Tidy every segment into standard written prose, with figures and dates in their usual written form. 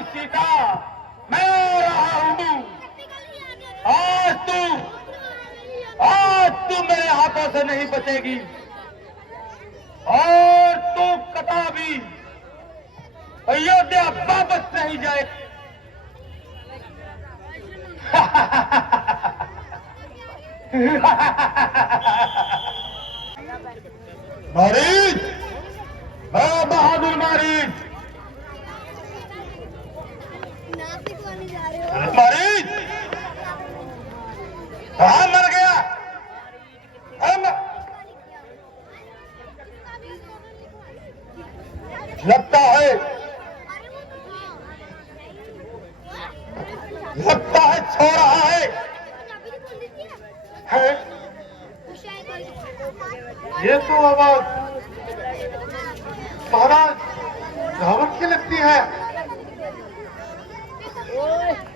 मेरी सीता, मैं आ रहा हूं। आज तू मेरे हाथों से नहीं बचेगी और तू कदापि अयोध्या वापस नहीं जाएगी। मारीच, मैं बहादुर मारीच। मारीच कहाँ मर गया? लगता है सो रहा है। ये तो आवाज महाराज रावण की लगती है।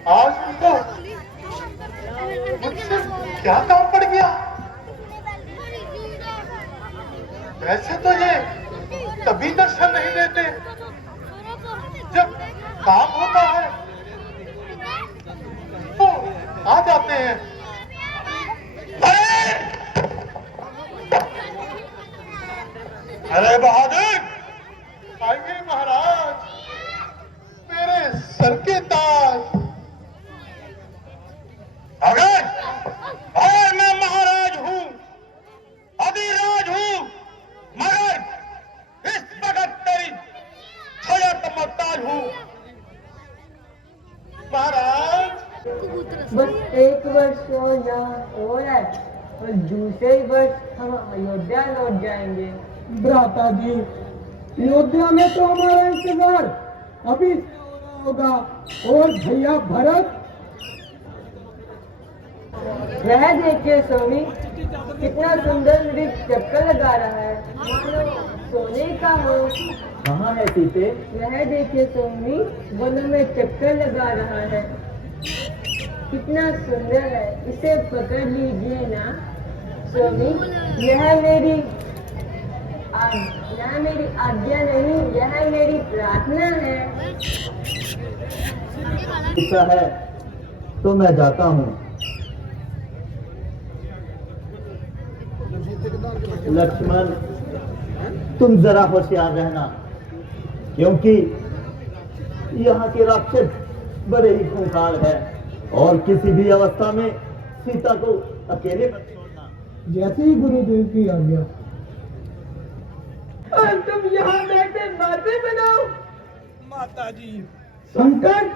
आज उनको मुझसे क्या काम पड़ गया? वैसे तो ये तभी दर्शन नहीं देते जब काम होता है, तो आ जाते हैं। अरे बहादुर, आइए महाराज, मेरे सर के ताज। अगर मैं महाराज हूं, अधिराज हूं, मगर इस वक्त तेरी हयात मोहताज हूं। महाराज बस एक वर्ष और है और दूसरे वर्ष हम अयोध्या लौट जाएंगे। भ्राता जी, अयोध्या में तो हमारा इंतजार अभी होगा। और भैया भरत, वह देखिए स्वामी, कितना सुंदर वृक्ष चक्कर लगा रहा है, मानो सोने का हो। कहाँ है सीते? वह देखिए स्वामी, वन में चक्कर लगा रहा है, कितना सुंदर है। इसे पकड़ लीजिए ना स्वामी। यह मेरी आज्ञा नहीं, यह मेरी प्रार्थना है। ऐसा है तो मैं जाता हूँ। लक्ष्मण, तुम जरा होशियार रहना, क्योंकि यहाँ के राक्षस बड़े ही खूंखार है और किसी भी अवस्था में सीता को अकेले मत छोड़ना। जैसे ही गुरुदेव की आज्ञा। और तुम यहाँ बैठे बातें बनाओ। माता जी, संकट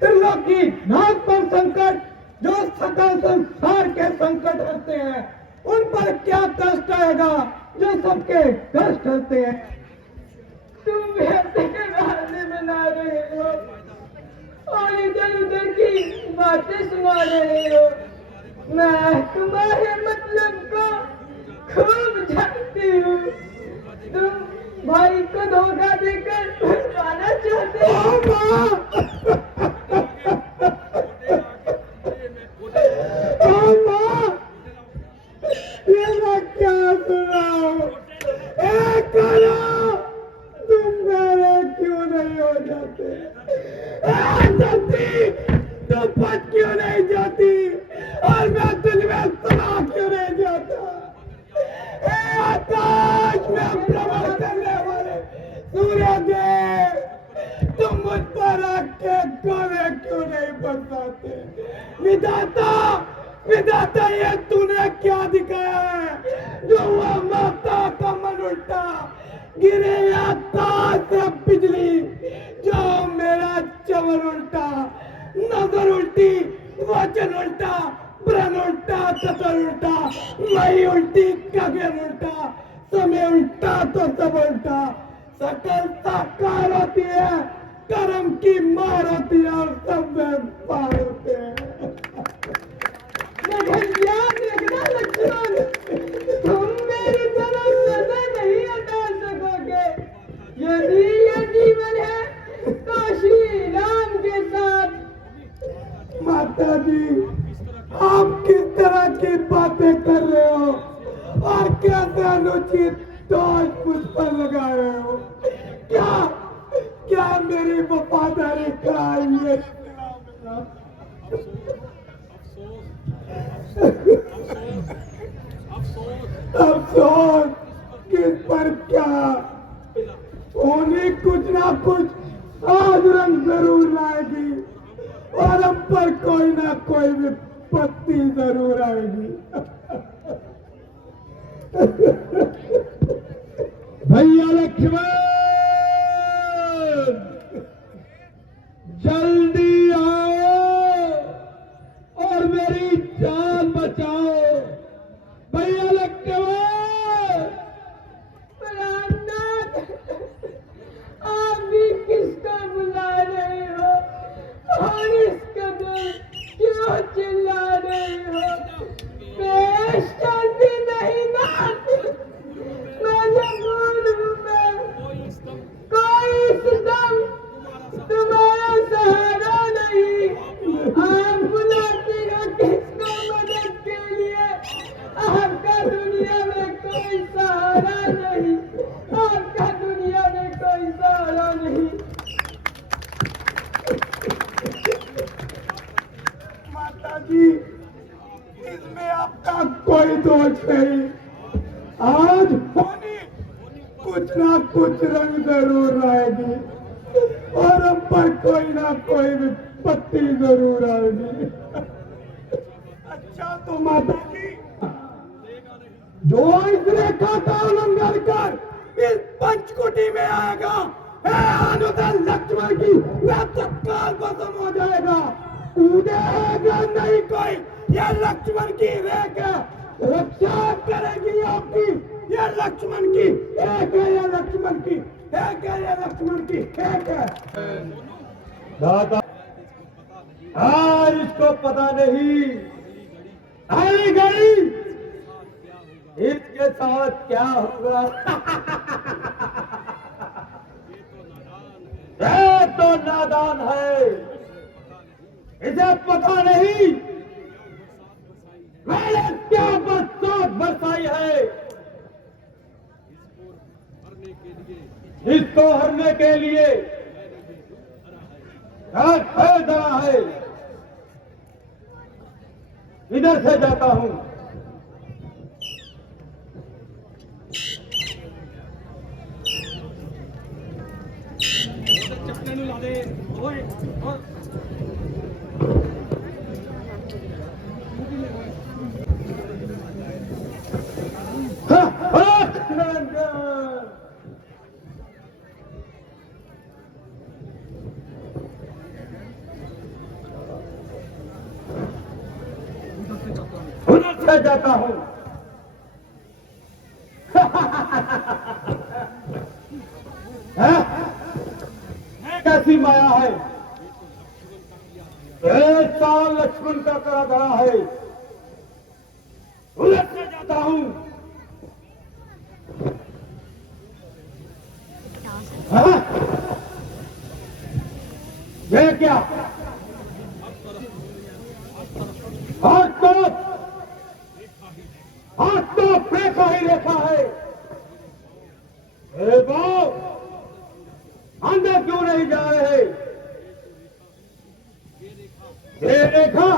त्रिलोकी नाथ पर संकट, जो सकल संसार के संकट हरते हैं, उन पर क्या कष्ट आएगा जो सबके कष्ट हरते हैं। तुम ऐसे बहाने बना रहे हो और इधर उधर की बातें सुना रहे हो। मैं तुम्हारे मतलब को खूब जानती हूँ। तुम भाई को धोखा देकर पाना चाहते हो। ये मैं क्या सुना हूँ? तुम मेरे क्यों नहीं हो जाते? तुम बच क्यों नहीं जाती और मैं तुझमें सुना क्यों नहीं जाता? आकाश में भ्रमण करने वाले सूर्य देव, तुम मुझ पर आके कोने क्यों नहीं बरसाते? विधाता, विधाता, ये तूने क्या दिखाया है? जो हुआ माता का मन उल्टा, गिरे आकाश से बिजली, जो मेरा चमन उल्टा, नजर उल्टी, वचन उल्टा, प्रण उल्टा, कतर उल्टा, मई उल्टी, गगन उल्टा, समय उल्टा तो सब उल्टा। सकल साकार होती है, कर्म की मार होती है और सब पार होते हैं। लक्ष्मण, तुम मेरी तरफ नजर नहीं हटा सकोगे। यदि यह जीवन है तो श्री राम के साथ। माता जी, आप किस तरह की बातें कर रहे हो और कैसे अनुचित दोष मुझ पर लगा रहे हो? क्या क्या मेरी वफादारी तरीका ये अफसोस किस पर क्या होनी, कुछ ना कुछ आज रंग जरूर लाएगी और हम पर कोई ना कोई विपत्ति जरूर आएगी। भैया लक्ष्मण जल्दी आओ और मेरी जान बचाओ। भैया लक्ष्मण रामनाथ, आप भी किसको बुला रहे हो और इस कदर क्यों चिल्ला रहे हो? मैं शांति नहीं नाथ, मैं जबूर हूँ, मैं कोई सितम तुम्हारा सहारा नहीं। आप बुलाते हो किसको मदद के लिए? आपका दुनिया में कोई सहारा नहीं, आपका दुनिया में कोई सहारा नहीं। माता जी, इसमें आपका कोई दोष नहीं। आज होनी कुछ ना कुछ रंग जरूर आएगी और हम पर कोई ना कोई विपत्ति जरूर आएगी। अच्छा तो माता जी, जो इस रेखा का उल्लंघन कर इस पंचकुटी में आएगा, अनुदल लक्ष्मण की वह तत्काल खत्म हो जाएगा। कूदेगा नहीं कोई, यह लक्ष्मण की रेखा रक्षा करेगी आपकी। यह लक्ष्मण की एक है, यह लक्ष्मण की एक है, यह लक्ष्मण की एक है। दादा आज इसको पता नहीं आई गई इसके साथ क्या होगा। ये तो नादान है, इसे पता नहीं मैंने क्या बरसात बरसाई है। इसको हरने के लिए डरा है। इधर से जाता हूं। उधर जाता हूं। कैसी माया है, एक साल लक्ष्मण का करा धरा है। उधर से जाता हूं। ये क्या हाथ तो रेखा ही रेखा है। अंदर क्यों नहीं जा रहे? ये रेखा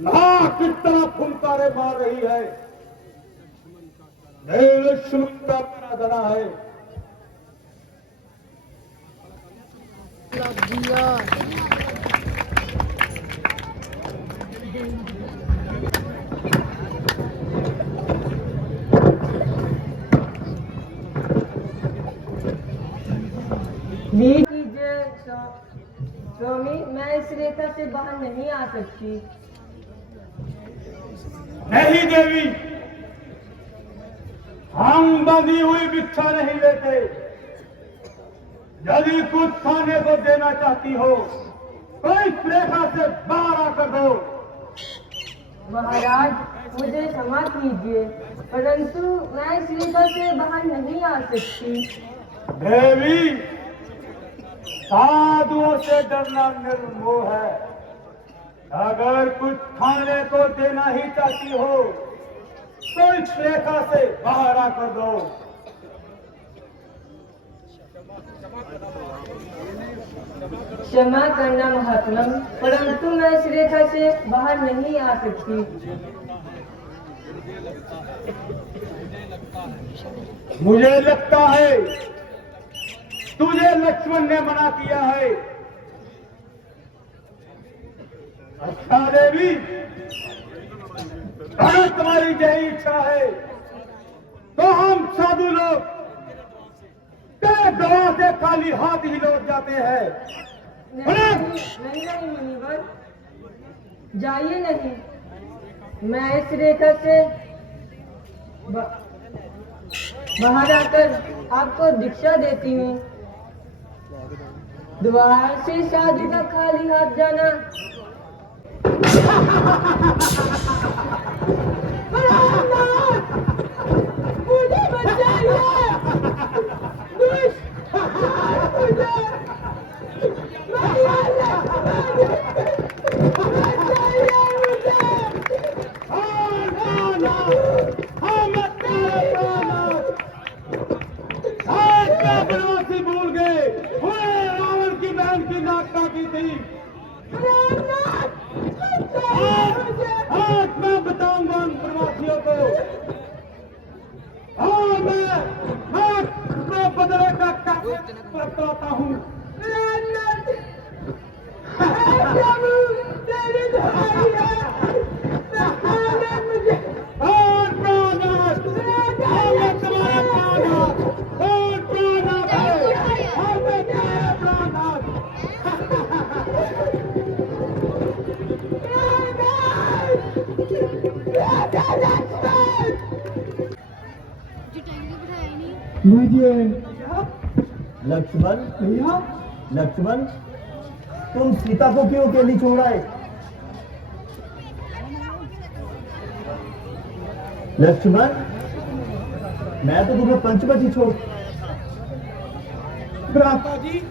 नाक किस तरह फुलकारे मार रही है। लक्ष्मण का परा धरा है। स्वामी, मैं इस रेखा से बाहर नहीं आ सकती। नहीं देवी, हम बंधी हुई भिक्षा नहीं लेते। यदि कुछ खाने को देना चाहती हो तो इस रेखा से बाहर आकर दो। महाराज, मुझे क्षमा कीजिए, परंतु मैं इस रेखा से बाहर नहीं आ सकती। देवी, साधुओं से डरना निर्मोह है। अगर कुछ खाने को देना ही चाहती हो तो इस रेखा से बाहर आकर दो। क्षमा करना महात्मा, परंतु मैं इस रेखा से बाहर नहीं आ सकती। मुझे लगता है तुझे लक्ष्मण ने मना किया है। अच्छा देवी, अगर तुम्हारी यही इच्छा है तो हम साधु लोग तेरे गवा से खाली हाथ ही लौट जाते हैं। नहीं मुनिवर, जाइए नहीं। मैं इस रेखा से बाहर आकर आपको दीक्षा देती हूँ। द्वार से साधु का खाली हाथ जाना मुझे बचाइए, बनवासी भूल गए, रावण की बहन की नाक काटी थी। आज मैं बताऊंगा उन प्रवासियों को। हाँ, मैं बदले का बताता हूँ। लक्ष्मण, लक्ष्मण, तुम सीता को क्यों अकेली छोड़ आए? लक्ष्मण, मैं तो तुम्हें पंचवटी छोड़। भ्राता जी,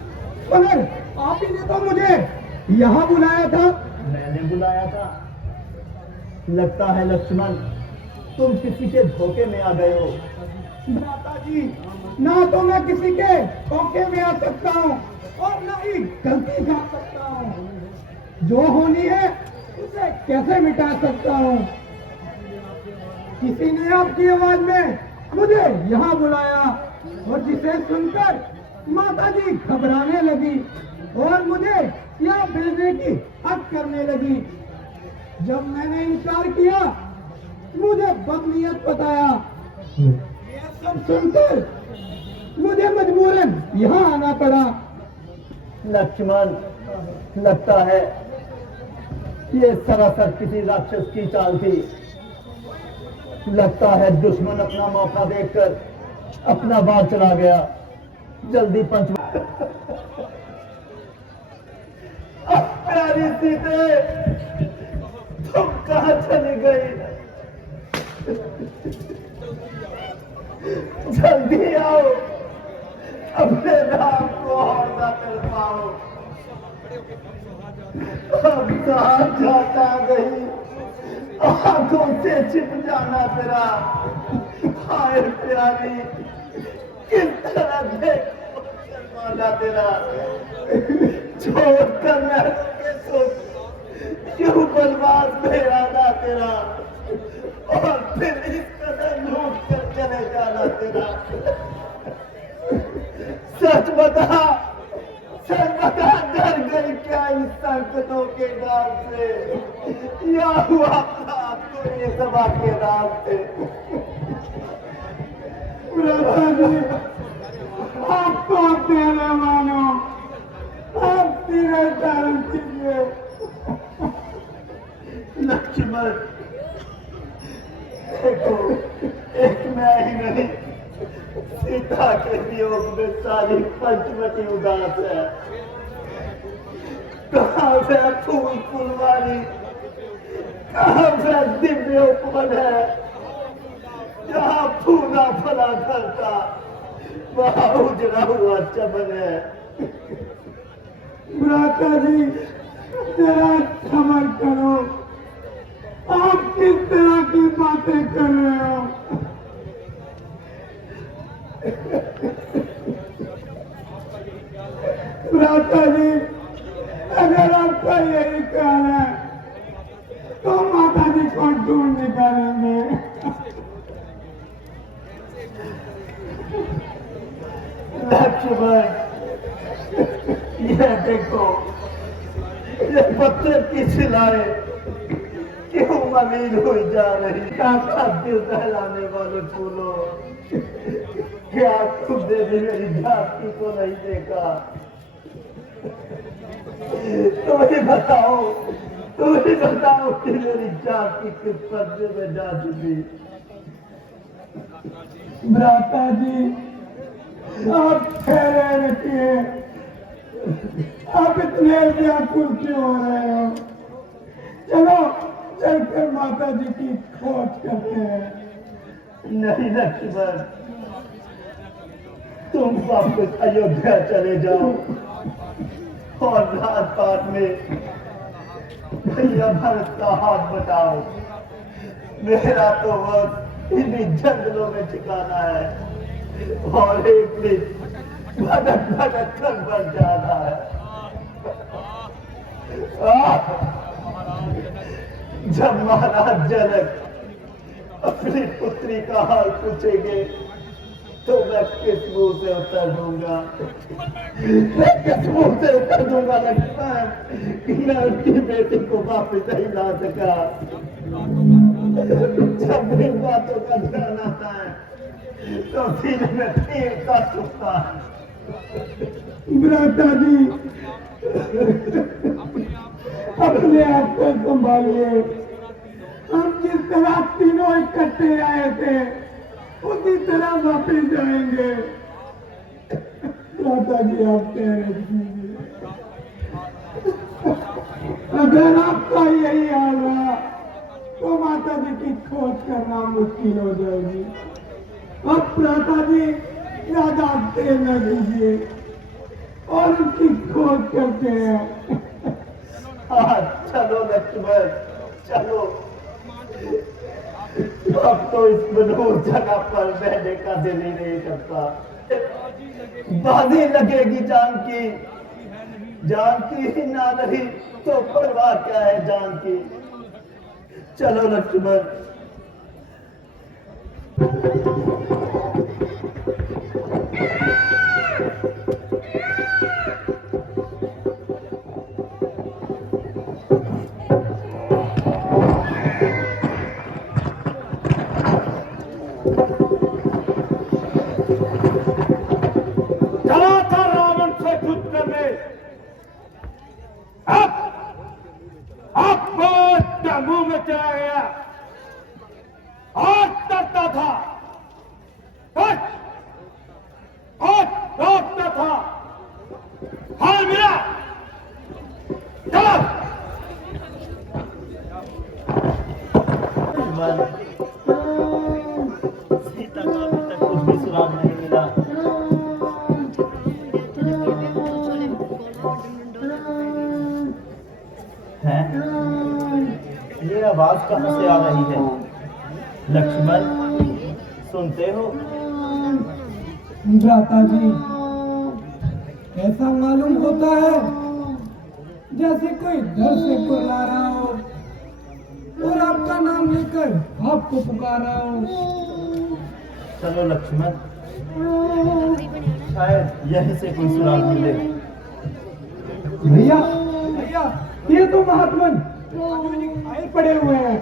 मगर आप ही ने तो मुझे यहाँ बुलाया था। मैंने बुलाया था। लगता है लक्ष्मण, तुम किसी के धोखे में आ गए हो। भ्राता जी, ना तो मैं किसी के धोखे में आ सकता हूँ और ना ही गलती कर सकता हूँ। जो होनी है उसे कैसे मिटा सकता हूँ। किसी ने आपकी आवाज में मुझे यहाँ बुलाया और जिसे सुनकर माता जी घबराने लगी और मुझे यहाँ भेजने की हद करने लगी। जब मैंने इनकार किया, मुझे बदनीयत बताया। ये सब सुनकर मुझे मजबूरन यहाँ आना पड़ा। लक्ष्मण, लगता है ये सरासर किसी राक्षस की चाल थी। लगता है दुश्मन अपना मौका देखकर अपना वार चला गया। जल्दी पंच प्यारी सीते, तुम कहाँ चली गई? जल्दी आओ, अपने राम को और ना कर पाओ। अब कहाँ जाता गई, आंखों से छिप जाना तेरा। हाय प्यारी, किस तरह देख शर्माना तेरा। छोड़ कर मैं के सोच क्यों बर्बाद में आना तेरा, और फिर इस कदर लूट कर चले जाना तेरा। सच बता, डर गई क्या इस संकटों के नाम से, या हुआ आपको ये सब आपके नाम से? आपको तेरे मानो, आप तेरे धर्म कीजिए। लक्ष्मण, देखो, एक मैं ही नहीं, सीता के वियोग में सारी पंचवटी उदास है। कहाँ से फूल फुलवारी, कहाँ से दिव्य उपवन है। जहाँ फूला फला करता वहाँ उजड़ा हुआ चमन है। भ्राता जी, जरा समझ करो, आप किस तरह की बातें कर रहे हो। भ्राता जी, यही ख्याल है तो माता जी को ढूंढ निकालेंगे। लक्ष्मण, ये देखो, ये पत्थर की सिलाएं क्यों मलिन हुई जा रही? काका दिल दहलाने वाले फूलों, क्या तुमने भी मेरी जाति को नहीं देखा? तुम ही बताओ कि मेरी जाति किस पर्दे में जा चुकी? भ्राता जी, आप ठहरे रखिए, आप इतने व्याकुल क्यों हो रहे हो? चलो चलकर माता जी की खोज करते हैं। नहीं लक्ष्मण, तुम वापस अयोध्या चले जाओ और राजपाट में भैया भरत का हाथ बटाओ। मेरा तो वक्त इन्हीं जंगलों में ठिकाना है और एक दिन भटक भटक कर बढ़ जाना है। जब महाराज जनक अपनी पुत्री का हाल पूछेंगे तो मैं किस मुंह से उत्तर दूंगा? मैं किस मुंह से उत्तर दूंगा लक्ष्मण कि मैं उनकी बेटी को वापस नहीं ला सका? जब इन बातों का ध्यान आता है तो सीने में तीर का चुपता है। भ्राता जी, अपने आप को संभालिए। हम जिस तरह तीनों इकट्ठे आए थे उसी तरह वापस जाएंगे। भ्राता जी, आप कह रहे थे अगर आपका यही हाल रहा तो माता जी की खोज करना मुश्किल हो जाएगी। अब भ्राता जी ज्यादा देर न कीजिए और उनकी खोज करते हैं। हाँ, चलो लक्ष्मण, चलो। अब तो इस मनोहर जगह पर रहने का दिल ही नहीं करता। बाजी लगेगी जानकी, जानकी ही ना रही तो परवाह क्या है जान की। चलो लक्ष्मण। चला था रावण से युद्ध करने, अब बहुत मुंह में चला गया और डरता था और रोकता था। हाल मिला, चलो। सीता का अभी तक कुछ भी सुराग नहीं मिला। है? ये आवाज कहां से आ रही है? लक्ष्मण, सुनते हो? भ्राता जी, ऐसा मालूम होता है जैसे कोई डर से कुर्ला रहा हो और आपका नाम लेकर आपको पुकार रहा हो। चलो लक्ष्मण, शायद यहीं से कोई सुराग मिले। भैया भैया, ये तो महात्मन आए पड़े हुए हैं।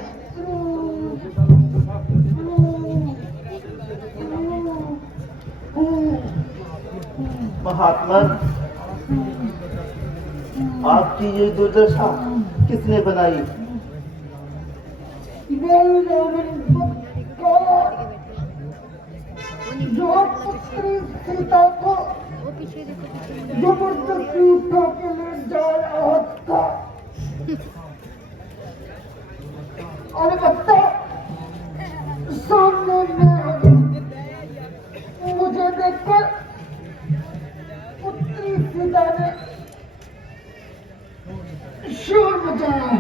महात्मन, आपकी ये दुर्दशा किसने बनाई? जो पुत्री सीता को जबरदस्ती उठा के ले जा रहा था और बच्चा सामने में मुझे देखकर पुत्री सीता ने शोर मचाया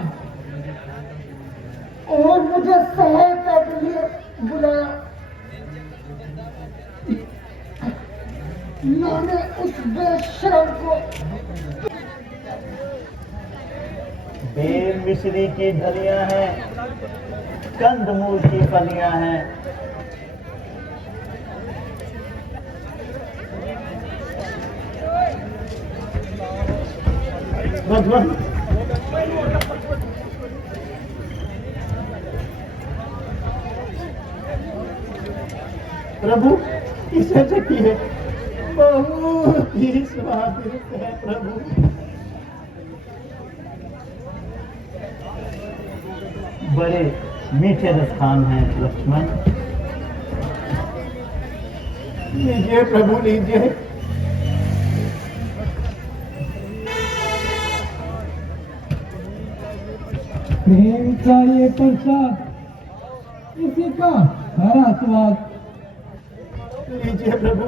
और मुझे सहायता के लिए बुलाया। मैंने उस बेशरम को सेब मिश्री की ढलियां हैं, कंदमूल की फलियां हैं। बस बस। प्रभु इसे चखिए, बहुत ही स्वादिष्ट है प्रभु। बड़े मीठे रसखान हैं लक्ष्मण। लीजिए प्रभु लीजिए। प्रेम का ये प्रसाद, इसी का हरा स्वाद। लीजिए प्रभु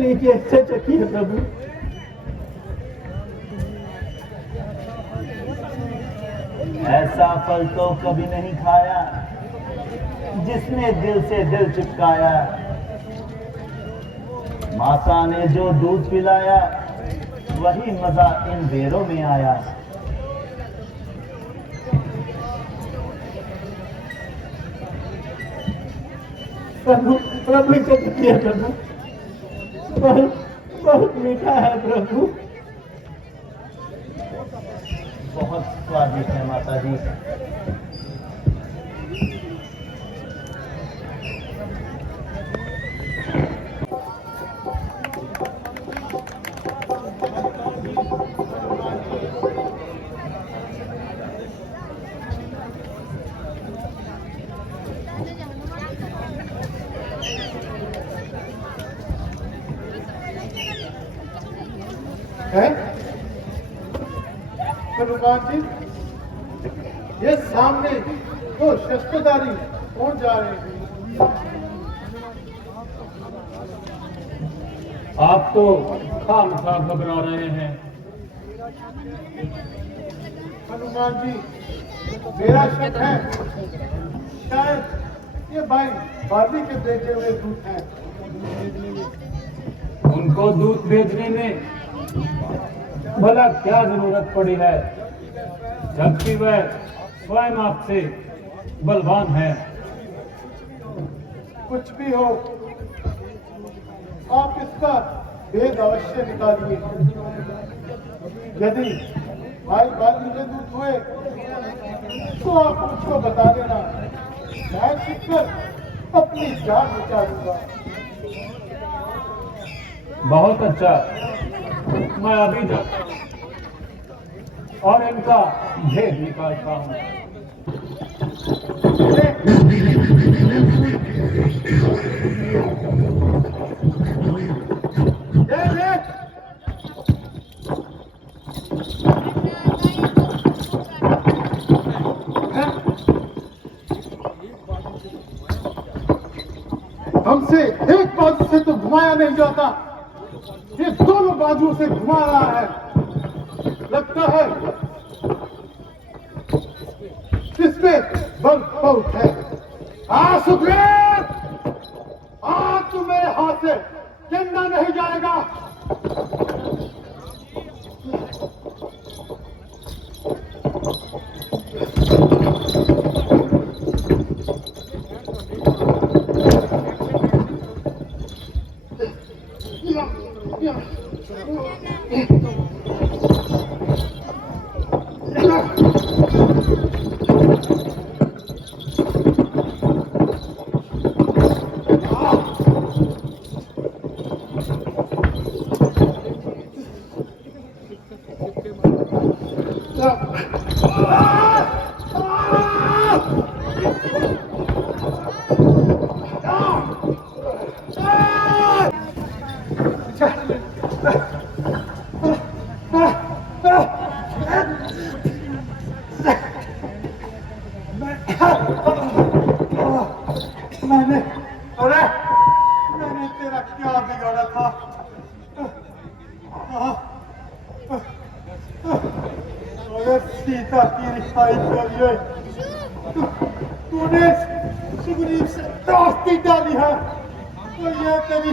लीजिए, इसे चखिए प्रभु। ऐसा फल तो कभी नहीं खाया जिसने दिल से दिल चिपकाया। माता ने जो दूध पिलाया वही मजा इन बेरों में आया। प्रभु प्रभु इसे चखिए प्रभु, बहुत बहुत मीठा है प्रभु। बहुत स्वादिष्ट है माता जी। है हनुमान जी, ये सामने दो शस्त्रधारी कौन जा रहे हैं? आप तो खामखा घबरा रहे हैं। हनुमान जी, मेरा शक है शायद ये भाई बाली के बेटे हुए दूत हैं। उनको दूध भेजने में भला क्या जरूरत पड़ी है, जबकि वह स्वयं आपसे बलवान है। कुछ भी हो, आप इसका भेद अवश्य निकालिए। यदि भाई बाली के दूत हुए तो आप मुझको बता देना, मैं छिपकर अपनी जान बचा लूंगा। बहुत अच्छा, मैं अभी जाता हूं और इनका भेद निकालता हूं। हमसे एक बाजू से तो घुमाया नहीं जाता, ये दोनों बाजू से घुमा रहा है। लगता है इसमें बल बहुत है। सुग्रीव, आज तू मेरे हाथ से चंदा नहीं जाएगा। मैंने तेरा क्या बिगाड़ा था? अगर सीता की रिहाई करिए, तूने सुग्रीव से दोस्ती डाली है, तो ये तेरी